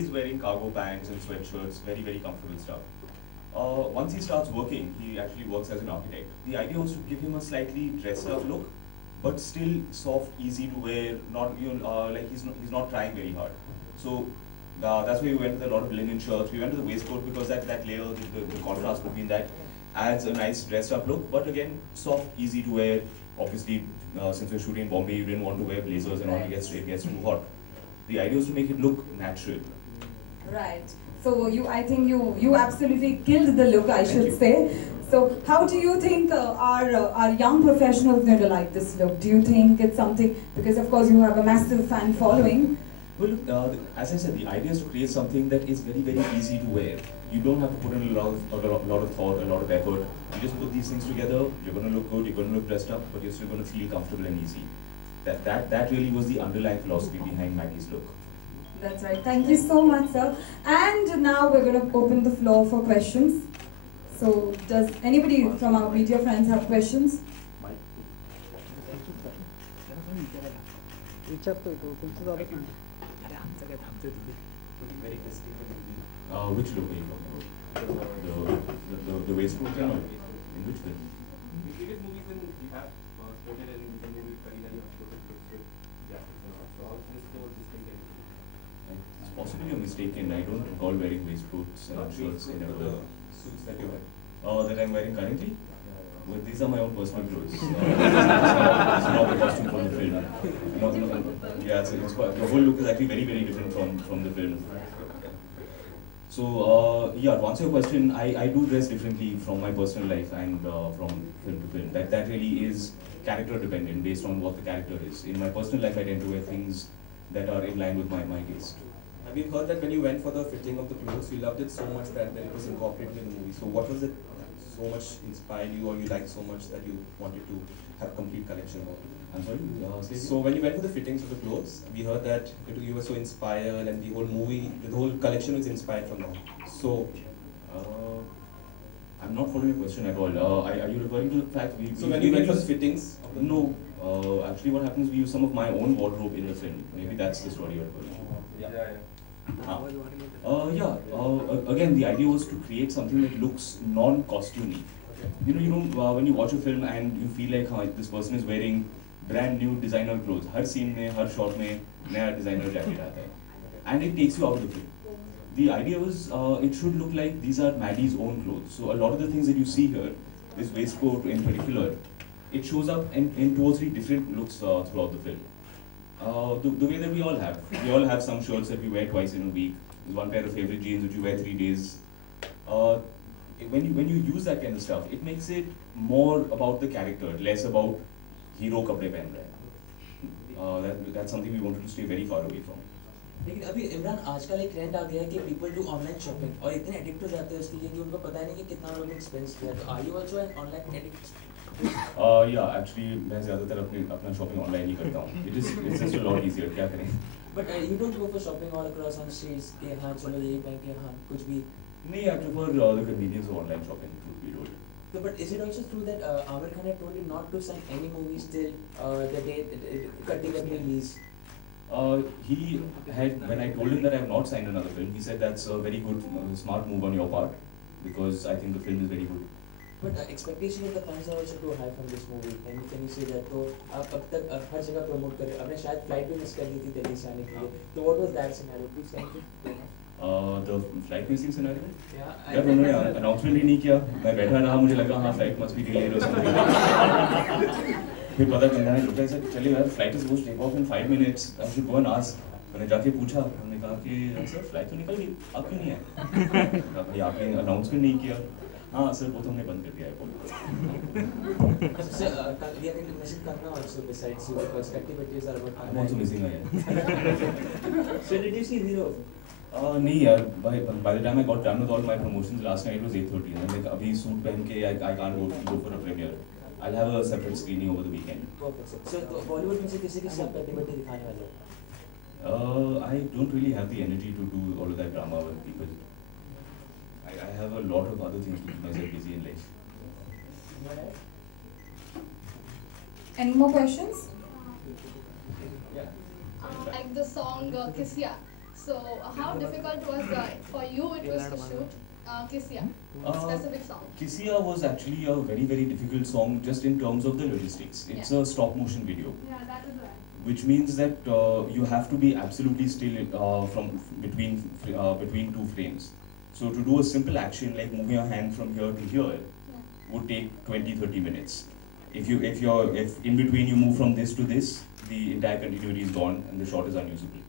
he's wearing cargo pants and sweatshirts, very, very comfortable stuff. Once he starts working, he actually works as an architect. The idea was to give him a slightly dressed up look, but still soft, easy to wear, not like he's not trying very hard. So that's why we went with a lot of linen shirts. We went to the waistcoat because that layer, the contrast between that adds a nice dressed up look, but again, soft, easy to wear. Obviously, since we're shooting in Bombay, you didn't want to wear blazers and all, it gets too hot. The idea was to make it look natural. Right. So I think you absolutely killed the look, I should say. So how do you think our young professionals going to like this look? Do you think it's something, because of course you have a massive fan following? Well, as I said, the idea is to create something that is very, very easy to wear. You don't have to put in a lot of thought, a lot of effort. You just put these things together, you're going to look good, you're going to look dressed up, but you're still going to feel comfortable and easy. That really was the underlying philosophy behind Maggie's look. That's right. Thank you so much, sir. And now we're going to open the floor for questions. So, does anybody from our media friends have questions? Which look are you talking about? The waistcoat or in which film? In previous movies, when you have quoted and in the movie Karina, you have quoted with jackets and all. So how is this so distinct? It's possibly a mistaken. I don't recall wearing waistcoats and shirts in the suits that you wear. That I'm wearing currently? Well, these are my own personal clothes. It's not the costume from the film. Yeah, the whole look is actually very, very different from the film. So, yeah, to answer your question, I do dress differently from my personal life and from film to film. That really is character dependent, based on what the character is. In my personal life, I tend to wear things that are in line with my taste. Have you heard that when you went for the fitting of the clothes, you loved it so much that it was incorporated in the movie? So what was it so much inspired you, or you liked so much that you wanted to have a complete collection of? I'm sorry? So when you went for the fittings of the clothes, we heard that you were so inspired and the whole movie, the whole collection was inspired from that. So, I'm not following your question at all. Are you referring to the fact so when you went for the fittings? No. Actually what happens, we use some of my own wardrobe in the film. Maybe that's the story you're referring to. Again, the idea was to create something that looks non-costumey. You know, when you watch a film and you feel like this person is wearing brand new designer clothes. Her scene में, हर shot में नया designer jacket आता है, and it takes you out of the film. The idea was it should look like these are Maddie's own clothes. So a lot of the things that you see here, this waistcoat in particular, it shows up in 2 or 3 different looks throughout the film. The way that we all have some shirts that we wear twice in a week. There's one pair of favorite jeans which you wear 3 days. When you use that kind of stuff, it makes it more about the character, less about hero kapde pehen rahe hain. That's something we wanted to stay very far away from. लेकिन अभी इमरान आजकल एक trend आ गया है कि people do online shopping और इतने addict हो जाते हैं उसके लिए कि उनको पता नहीं कि कितना उन्होंने एक्सपेंस किया. तो are you also an online addict? Yeah, actually मैं ज़्यादातर अपना shopping online ही करता हूँ. It's just a lot easier. क्या करें? But you don't go for shopping all across on streets कि हाँ चलो यही पहन के हाँ कुछ भी. नहीं, I prefer the convenience of online shopping. Would be told. So, but is it also true that Amir Khan had told you not to sign any movies till the day Katti got released? He had, when I told him that I have not signed another film, he said that's a very good, smart move on your part, because I think the film is very good. But expectation of the fans are also too high from this movie. Can you say that? तो आप अब तक हर जगह promote कर रहे हो. आपने शायद flight भी miss कर ली थी दिल्ली से आने के लिए. तो what was that scenario? Please can you? The flight missing scenario? Yeah. यार उन्होंने announcement ही नहीं किया. मैं बैठा रहा, मुझे लगा हाँ flight must be delayed or something. फिर पता चला है लोग ऐसे चले यार flight is supposed to take off in 5 minutes. I should go and ask. मैंने जाके पूछा, उन्होंने कहा कि सर फ्लाइट तो निकल गई, आप क्यों नहीं आए? कहा भाई आपने अनाउंसमेंट नहीं किया. हाँ सर वो तो हमने बंद कर दिया है बोलो. Sir, we are going to mention Kanna also besides you because activities are about. I'm also missing her. So did you see Zero? नहीं यार, by the time I got done with all my promotions last night it was 8:30. And like अभी suit पहन के I can't go for a premiere. I'll have a separate screening over the weekend. Perfect. So Bollywood में से किसी की सब activity दिखाने वाले हो? I don't really have the energy to do all of that drama with people. I have a lot of other things to keep myself busy in life. Any more questions? Yeah. Like the song Kisya. So, how difficult was for you it was to shoot Kissia, specific song? Kissia was actually a very, very difficult song just in terms of the logistics. It's a stop motion video. Yeah, that is right. Which means that you have to be absolutely still from between two frames. So to do a simple action like moving your hand from here to here would take 20-30 minutes. If in between you move from this to this, the entire continuity is gone and the shot is unusable.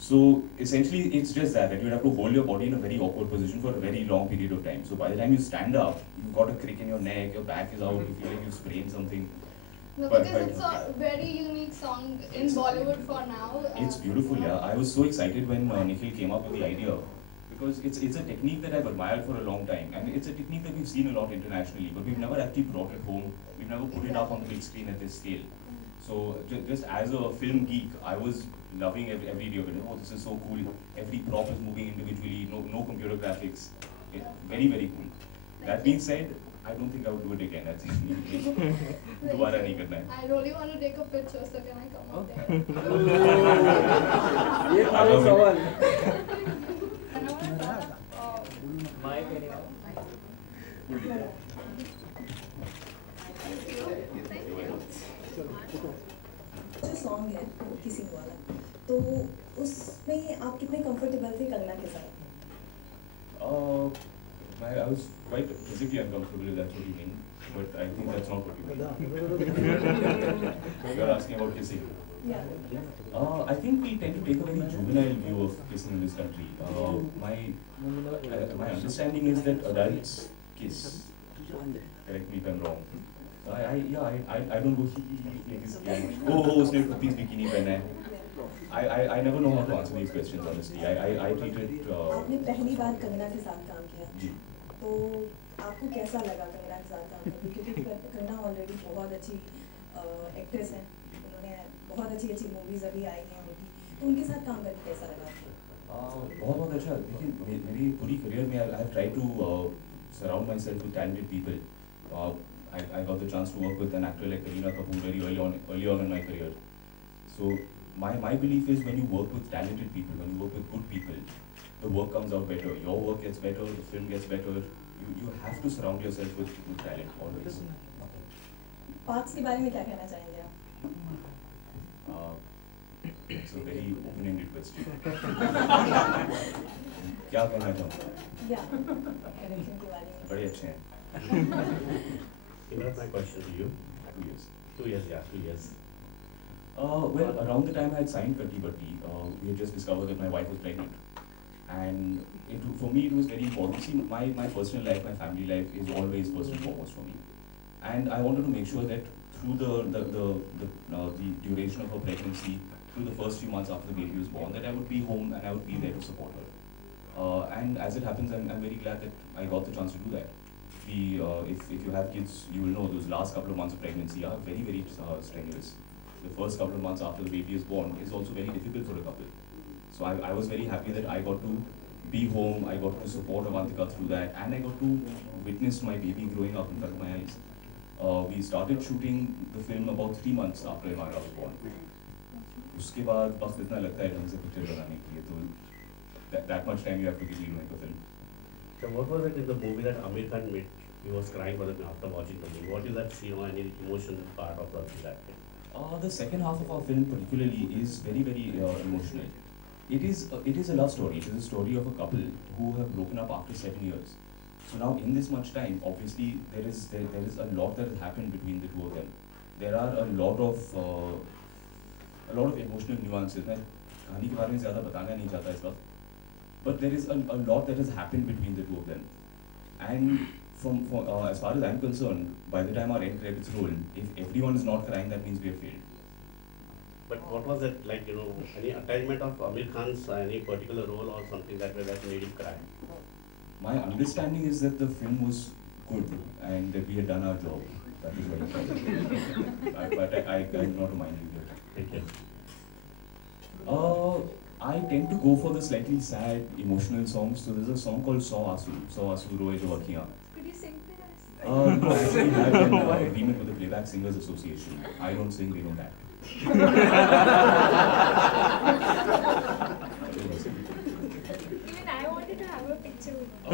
So essentially it's just that you have to hold your body in a very awkward position for a very long period of time. So by the time you stand up, you've got a crick in your neck, your back is out, you feel like you sprained something. No, because it's a very unique song in Bollywood for now. It's beautiful, yeah. I was so excited when Nikhil came up with the idea because it's a technique that I've admired for a long time, and it's a technique that we've seen a lot internationally, but we've never actually brought it home. We've never put it up on the big screen at this scale. So just as a film geek, I was loving every video. Oh, this is so cool. Every prop is moving individually. No computer graphics. Very, very cool. That being said, I don't think I would do it again. That's दोबारा नहीं करना है. I really want to take a picture, so can I come out there? ये था सवाल. My जो song है किसी वाला, तो उसमें आप कितने कंफर्टेबल थे कंगना के साथ? I was quite physically uncomfortable if that's what you mean, but I think that's not what you mean. You're asking about kissing. Yeah. I think we tend to take a very juvenile view of kissing in this country. My understanding is that adults kiss. Correct me if I'm wrong. I don't go like this. Oh, उसने टोपी bikini पहना है. I never know how to answer these questions honestly. I treat it. आपने पहली बार कंगना के साथ काम किया. जी. तो आपको कैसा लगा कंगना के साथ काम करके? क्योंकि कंगना ऑलरेडी बहुत अच्छी एक्ट्रेस है. उन्होंने बहुत अच्छी मूवीज अभी आई हैं उनकी. तो उनके साथ काम करके कैसा लगा आपको? बहुत अच्छा. देखिए मेरी पूरी करियर में I have tried to surround myself with talented people. I got the chance to work with an actor like Kareena Kapoor very early on in my career. So my belief is when you work with talented people, when you work with good people, the work comes out better. Your work gets better, the film gets better. You have to surround yourself with talent always. Parks के बारे में क्या कहना चाहेंगे आप? It's a very open-ended question. क्या कहना चाहूँ? या डायरेक्शन के बारे में. बड़े अच्छे हैं. Imran, my question to you. 2 years. 2 years, yeah, 2 years. Well, around the time I had signed Katti, we had just discovered that my wife was pregnant. And for me, it was very important. See, my personal life, my family life is always first and foremost for me. And I wanted to make sure that through the duration of her pregnancy, through the first few months after the baby was born, that I would be home and I would be there to support her. And as it happens, I'm very glad that I got the chance to do that. If you have kids, you will know those last couple of months of pregnancy are very, very strenuous. The first couple of months after the baby is born is also very difficult for a couple. So I was very happy that I got to be home, I got to support Avantika through that, and I got to witness my baby growing up in front of my eyes. We started shooting the film about 3 months after Imran was born. उसके बाद वक्त इतना लगता है ढंग से picture बनाने के लिए, तो that much time you have to give doing the film. So what was it in the movie that Amir Khan made? He was crying for the after watching the movie. What is that scene or any emotional part of that film? The second half of our film particularly is very, very emotional. It is a love story. It is a story of a couple who have broken up after 7 years. So now in this much time, obviously there is a lot that has happened between the two of them. There are a lot of emotional nuances. मैं कहानी के बारे में ज़्यादा बताना नहीं चाहता इस वक्त. But there is a lot that has happened between the two of them. And as far as I'm concerned, by the time our end credits roll, if everyone is not crying, that means we have failed. But what was it like, any attachment of Amir Khan's any particular role or something that made him cry? My understanding is that the film was good and that we had done our job. That is what I felt. But I cannot remind you that. Thank you. I tend to go for the slightly sad, emotional songs. So there's a song called So Asu Roye Jo Akhiyan. Could you sing for us? No, I actually have an agreement with the Playback Singers Association. I don't sing, they don't act. too. I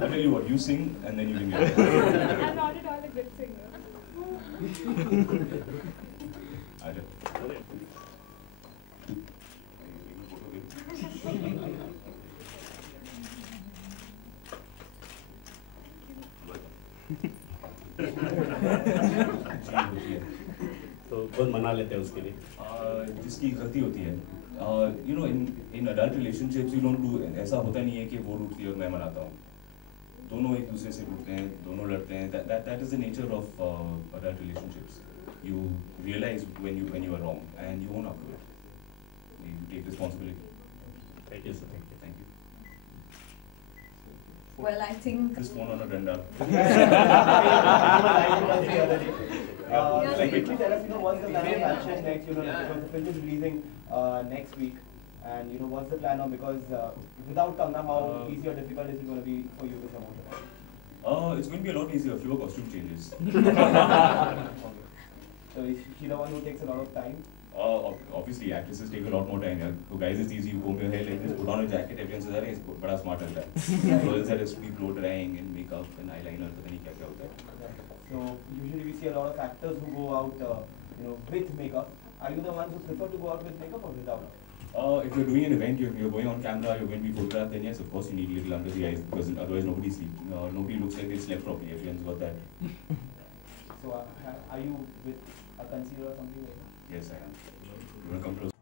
tell you what, you sing and then you give me. I'm not at all a good singer. तो कौन मना लेते हैं उसके लिए? जिसकी गलती होती है. You know, in adult relationships, you don't do. ऐसा होता नहीं है कि वो रूठती है और मैं मनाता हूँ. दोनों एक दूसरे से रूठते हैं, दोनों लड़ते हैं. That is the nature of adult relationships. You realize when you are wrong and you own up to it. You take responsibility. Thank you, sir. Thank you. Well, I think. This phone on a danda. Quickly tell us, what's the plan of action next? Because the film is releasing next week, and what's the plan of, because without Kangna, how easy or difficult is it going to be for you to promote it? It's going to be a lot easier. Fewer costume changes. So is she the one who takes a lot of time? Obviously, actresses take a lot more time. Yeah. So guys, it's easy. You comb your hair like this, put on a jacket. Everyone says, "It's बड़ा smart है." Girls are just blow drying and makeup and eyeliner. पता नहीं क्या होता है. So usually we see a lot of actors who go out, with makeup. Are you the ones who prefer to go out with makeup or without? If you're doing an event, you're going on camera, you're going to be photographed, then yes, of course you need a little under the eyes because otherwise nobody looks like they slept properly. Everyone's got that. So are you with a concealer or something like that? Yes, I am. You want to come close?